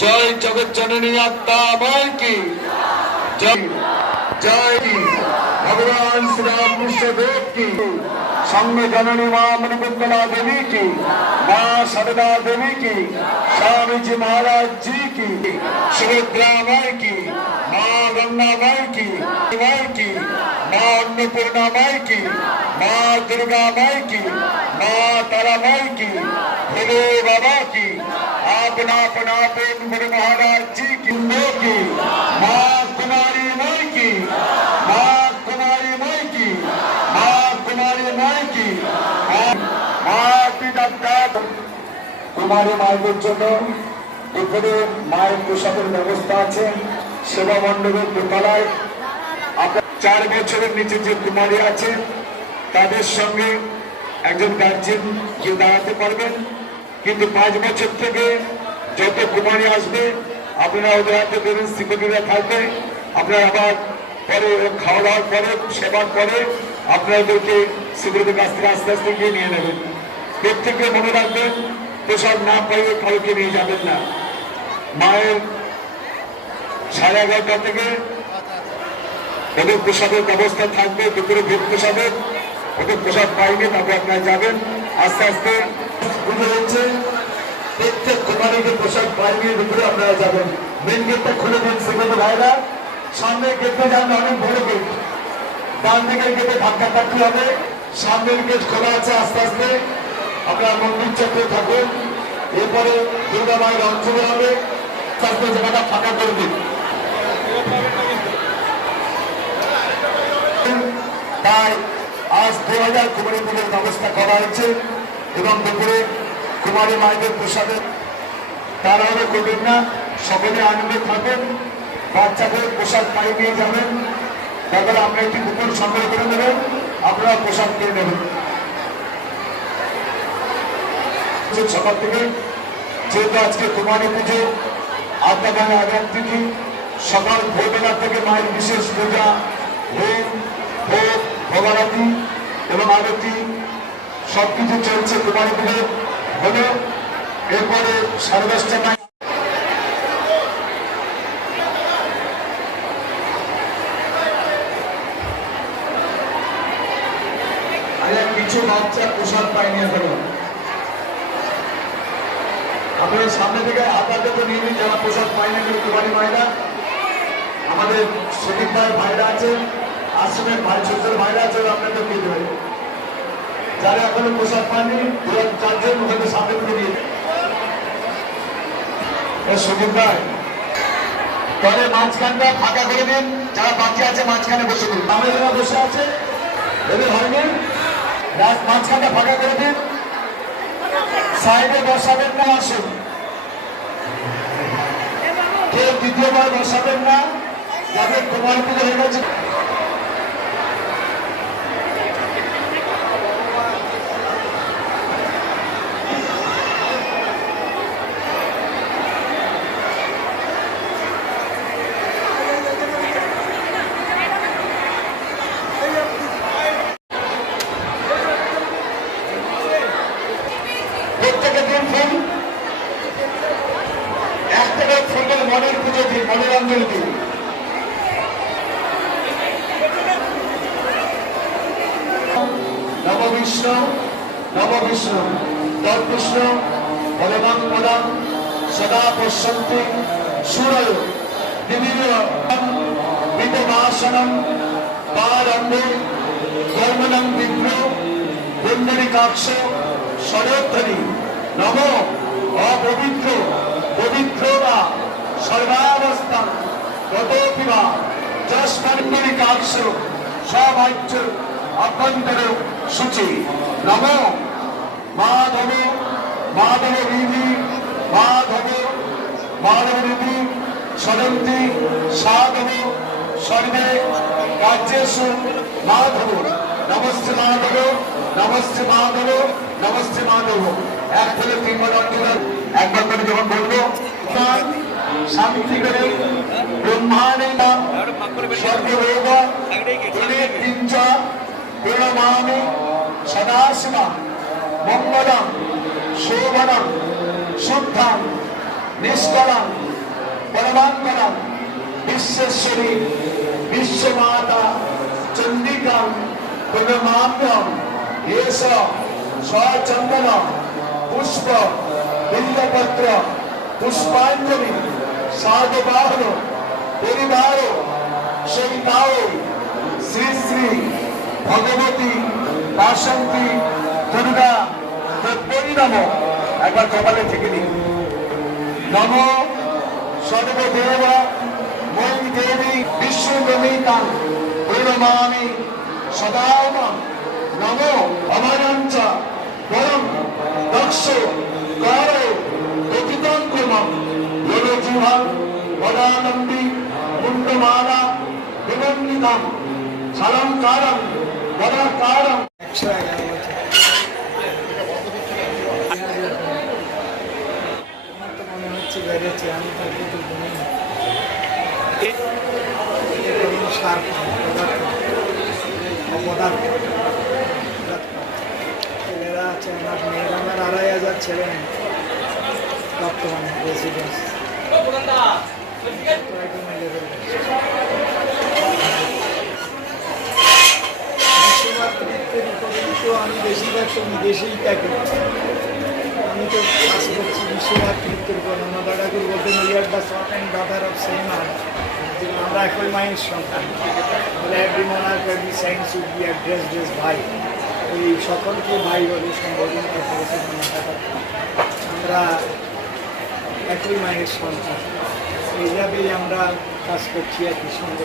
জয় জগৎ জননী আত্মা মালকি জয় জয় ভগবান শ্রীরামকৃষ্ণ দেব কি? সঙ্গে জননী মা মণিকুন্দলা দেবী কি? মা সরদা দেবী কি? স্বামীজি মহারাজ জি কি? সুভদ্রা মাই কি? মা গঙ্গা মাই কি? মা অন্নপূর্ণা মাইকি মা দুর্গা মাইকি মা তারা মাইকি ভোলে বাবা কি আপনা আপনা পেন গুরু মহারাজ কি মা কুমারী মাইকি মা কুমারী মাইকি মা কুমারী মাইকি মা ডাক্তার কুমারী মাইকের জন্য দুপুরে মায়ের প্রসাদের ব্যবস্থা আছে সেবা মণ্ডপের দোতলায় চার বছরের নিচে যে কুমারী আছে, তাদের সঙ্গে একজন গার্জেন গিয়ে দাঁড়াতে পারবেন। কিন্তু পাঁচ বছর থেকে যত কুমারী আসবে, আপনারা ওদের হাতে দেবেন সিকিউরিটিরা থাকবে। আপনারা আবার পরে খাওয়া দাওয়ার পরে, সেবার পরে আপনাদেরকে সিকিউরিটির কাছ থেকে আস্তে আস্তে গিয়ে নিয়ে নেবেন। প্রত্যেকে মনে রাখবেন, প্রসাদ না পাইলে কাউকে নিয়ে যাবেন না। মায়ের সাড়ে এগারোটা থেকে ওদের প্রসাদের ব্যবস্থা থাকবে, দুপুরে ভোগ প্রসাদের ওদের প্রসাদ পাইনি তারপরে আপনারা যাবেন। আস্তে আস্তে পুজো হচ্ছে প্রত্যেক কুমারীকে প্রসাদ পাইনি দুপুরে আপনারা যাবেন। মেন গেটটা খুলে দিন সেখানে ভাইরা। সামনে গেটে যান, অনেক বড় গেট ডান দিকের গেটে ধাক্কা কাটতে হবে। সামনের গেট খোলা আছে আস্তে আস্তে। আপনার মন্দির চক্রে থাকুন। এরপরে দুর্গা মায়ের অঞ্চলে হবে। আস্তে জায়গাটা ফাঁকা করে দিন। তাই আজ দু হাজার কুমারী পুজোর ব্যবস্থা করা হয়েছে এবং দুপুরে কুমারী মায়েদের প্রসাদে তারা করবেন না সকলে আনন্দে থাকবেন বাচ্চাদের পোশাক পাই নিয়ে যাবেন। তারপরে আমরা একটি কুকুর সংগ্রহ করে নেবেন আপনারা পোশাক কিনে নেবেন। সকাল থেকে যেহেতু আজকে কুমারী পুজো আদ্যাকালে আগাম তিথি সকাল ভোরবেলা থেকে মায়ের বিশেষ পূজা, হোম ভোগ এবং আরতি সবকিছু চলছে কুমারী পুজো হলো। এরপরে সাড়ে কিছু বাচ্চা প্রসাদ পায়নি এখনও। আপনারা সামনে থেকে আপনাদের তো নিয়ে নিন, যারা পায়নি কুমারী মায়েরা আমাদের সতীক ভাই ভাইরা আছে আশ্রমের ভাই ছোটের ভাইরা আছে আপনাদের দিয়ে দেবে। যারা এখনও পোশাক পাননি দু চারজন ওখানে সামনে থেকে নিয়ে সতীক ভাই তবে মাঝখানটা ফাঁকা করে দিন। যারা বাকি আছে, মাঝখানে বসে দিন সামনে যারা বসে আছে, এদের হয়নি। মাঝখানটা ফাঁকা করে দিন। সাইডে বসাবেন না, আসুন। কেউ দ্বিতীয়বার বসাবেন না যাদের কুমার পুজো হয়ে গেছে প্রত্যেকে দিন এক থেকে ফুলের মনের পুজো দিন, মনের অঞ্জলি দিন। নববিষ্ণ নববিষ্ণ তৎকৃষ্ণ বলবান পদম সদা পশ্যন্তি, সুরয় বিভিন্ন বিদবাসনম পারম্ভে কর্মণম বিঘ্ন পুণ্ডরিকাক্ষ সরোদ্ধরি নম অপবিত্র, পবিত্র বা সর্বাবস্থা ততোপি বা যস্মরিকাক্ষ সবাচ্য অভ্যন্তর সূচি। নম মাধব মাধব বিধি মাধব মাধব বিধি সদন্তি, সাধব, সর্বে রাজ্যেশু মাধব। নমস্তে মাধব নমস্তে মাধব নমস্তে মাধব এক থেকে তিনবার অঞ্চল একবার করে যখন বলব শান্তি করে? বিশ্বেশ্বরী, বিশ্বমাতা প্রণমাম্যম এস সচন্দন পুষ্প বিল্লপত্র পুষ্পাঞ্জলি সাধবাহন পরিবার সেই তাও শ্রী শ্রী ভগবতী বাসন্তী দুর্গা তৎপরি নম। একবার কপালে থেকে নিন। নম সর্বদেব মই দেবী বিশ্বদেবী বিশ্বব্রমিতাং পূর্ণমামি সদাম নম অমরঞ্চ পরম দক্ষ কর কথিতং কুর্মম যোগজীবা বদানন্দী মুন্ডমালা বিমন্ডিতাম সালঙ্কারম বদাকারম মনে সার অপদার্থ ছেলেরা আছে, আমার মেয়ের, আমার আড়াই হাজার ছেলে বর্তমানে রেসিডেন্স আমি বেশিরভাগ তো বিদেশেই থাকি আমি তো কাজ করছি আমার ঠাকুর বলতেন we are the and daughter of same আমরা একই মায়ের সন্তান। বলে every monarch every science would be dress dress ভাই। এই সকলকে ভাই বলে সম্বোধন করতে আমরা একই মায়ের সন্তান। এইভাবেই আমরা কাজ করছি একই সঙ্গে।